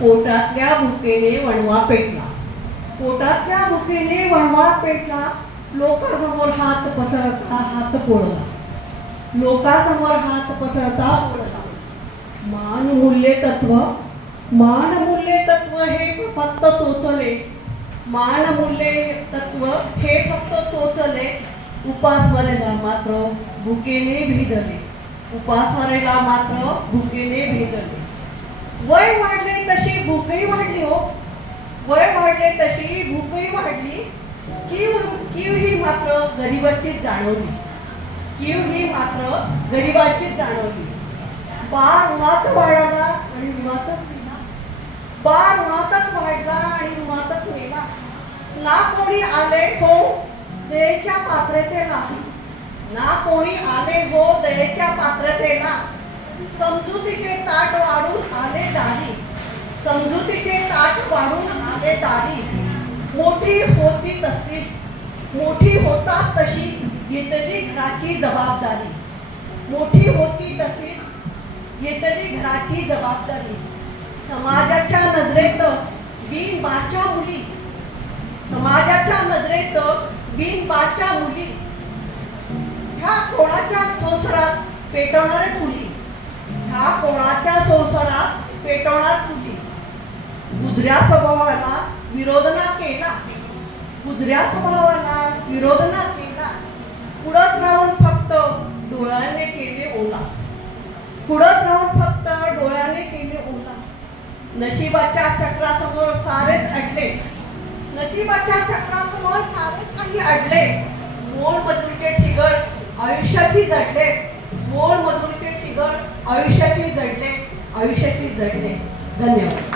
पोटातल्या भुकेने वणवा पेटला. पोटातल्या भुकेने वणवा पेटला लोकासमोर हात पसरता हात पोळला लोकासमोर हात पसरता पोळला मान मूल्य तत्व मान मूल्य तत्व हे फक्त चोचले. मान मूल्य तत्व हे फक्त चोचले. उपासमारेला मात्र भुकेने भेदले. उपासमारेला मात्र भुकेने भेदले. वय वाढले तशी भूकही वाढली हो. वय वाढले तशी भूकही वाढली. कीव कीव ही मात्र गरिबाचीच जाणवली. कीव ही मात्र गरिबाचीच जाणवली. बार उन्हात वाढला आणि उन्हातच मेला. बार उन्हातच वाढला आणि उन्हातच मेला. ना कोणी आले हो दयेच्या पात्रतेला. ना कोणी आले हो दयेच्या पात्रतेला. समजुतीचे ताट वाढून आले दारी समजुतीचे ताट वाढून आले दारी मोठी होती तशी मोठी होता तशी घेतली घराची जबाबदारी. मोठी होती तशी घेतली घराची जबाबदारी. समाजाच्या नजरेत बिन बाच्या मुली. समाजाच्या नजरेत बिन बाच्या मुली. ह्या कोणाच्या संसारात पेटवणाऱ्या मुली? हा कोणाच्या संसारात पेटवणार तुली गुजऱ्या स्वभावाला विरोध ना केला. गुजऱ्या स्वभावाला विरोध ना केला. पुढत राहून फक्त डोळ्याने केले ओला. पुढत राहून फक्त डोळ्याने केले ओला. नशिबाच्या चक्रासमोर सारेच अडले. नशिबाच्या चक्रासमोर सारेच काही अडले. मोल मजुरीचे ठिगळ आयुष्याची जडले मोल मजुरी ठिगळ आयुष्याची जडले आयुष्याची जडले धन्यवाद.